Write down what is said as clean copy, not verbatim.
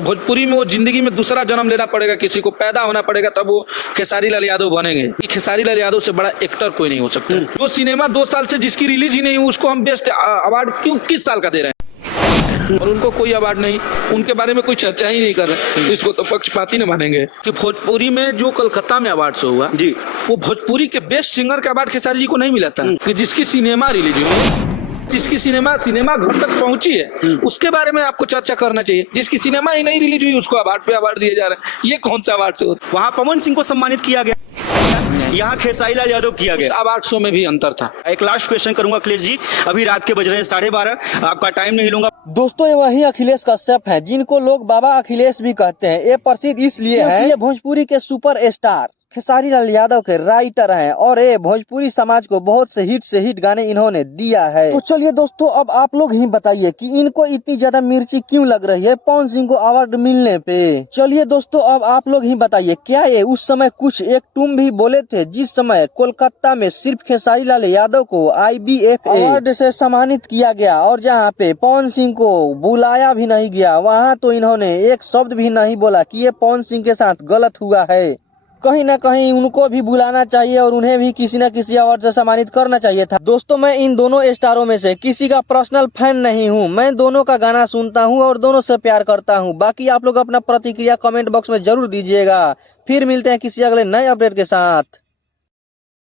भोजपुरी में वो जिंदगी में दूसरा जन्म लेना पड़ेगा, किसी को पैदा होना पड़ेगा, तब वो खेसारी लाल यादव बनेंगे। खेसारी लाल यादव से बड़ा एक्टर कोई नहीं हो सकता। जो सिनेमा 2 साल से जिसकी रिलीज ही नहीं हुई उसको हम बेस्ट अवार्ड क्यों किस साल का दे रहे हैं? और उनको कोई अवार्ड नहीं, उनके बारे में कोई चर्चा ही नहीं कर रहे, इसको तो पक्षपाती न मानेंगे। कि भोजपुरी में जो कलकत्ता में अवार्ड से हुआ जी, वो भोजपुरी के बेस्ट सिंगर का अवार्ड खेसारी जी को नहीं मिला था। कि जिसकी सिनेमा रिलीज हुई, जिसकी सिनेमा घर तक पहुंची है, उसके बारे में आपको चर्चा करना चाहिए। जिसकी सिनेमा ही नहीं रिलीज हुई उसको अवार्ड पे अवार्ड दिए जा रहे हैं, ये कौन सा अवार्ड से होता? वहाँ पवन सिंह को सम्मानित किया गया, यहाँ खेसारी लाल यादव किया गया। अवार्ड शो में भी अंतर था। एक लास्ट क्वेश्चन करूंगा अखिलेश जी, अभी रात के बज रहे हैं 12:30, आपका टाइम नहीं लूंगा। दोस्तों ये वही अखिलेश कश्यप हैं जिनको लोग बाबा अखिलेश भी कहते हैं। ये प्रसिद्ध इसलिए है, ये भोजपुरी के सुपर स्टार खेसारी लाल यादव के राइटर हैं और ये भोजपुरी समाज को बहुत से हिट गाने इन्होंने दिया है। तो चलिए दोस्तों, अब आप लोग ही बताइए कि इनको इतनी ज्यादा मिर्ची क्यों लग रही है पवन सिंह को अवार्ड मिलने पे। चलिए दोस्तों, अब आप लोग ही बताइए, क्या ये उस समय कुछ एक तुम भी बोले थे जिस समय कोलकाता में सिर्फ खेसारी लाल यादव को IBFA अवार्ड से सम्मानित किया गया और जहाँ पे पवन सिंह को बुलाया भी नहीं गया, वहाँ तो इन्होंने एक शब्द भी नहीं बोला कि ये पवन सिंह के साथ गलत हुआ है। कहीं ना कहीं उनको भी बुलाना चाहिए और उन्हें भी किसी न किसी अवार्ड से सम्मानित करना चाहिए था। दोस्तों, मैं इन दोनों स्टारों में से किसी का पर्सनल फैन नहीं हूं, मैं दोनों का गाना सुनता हूं और दोनों से प्यार करता हूं। बाकी आप लोग अपना प्रतिक्रिया कमेंट बॉक्स में जरूर दीजिएगा। फिर मिलते हैं किसी अगले नए अपडेट के साथ।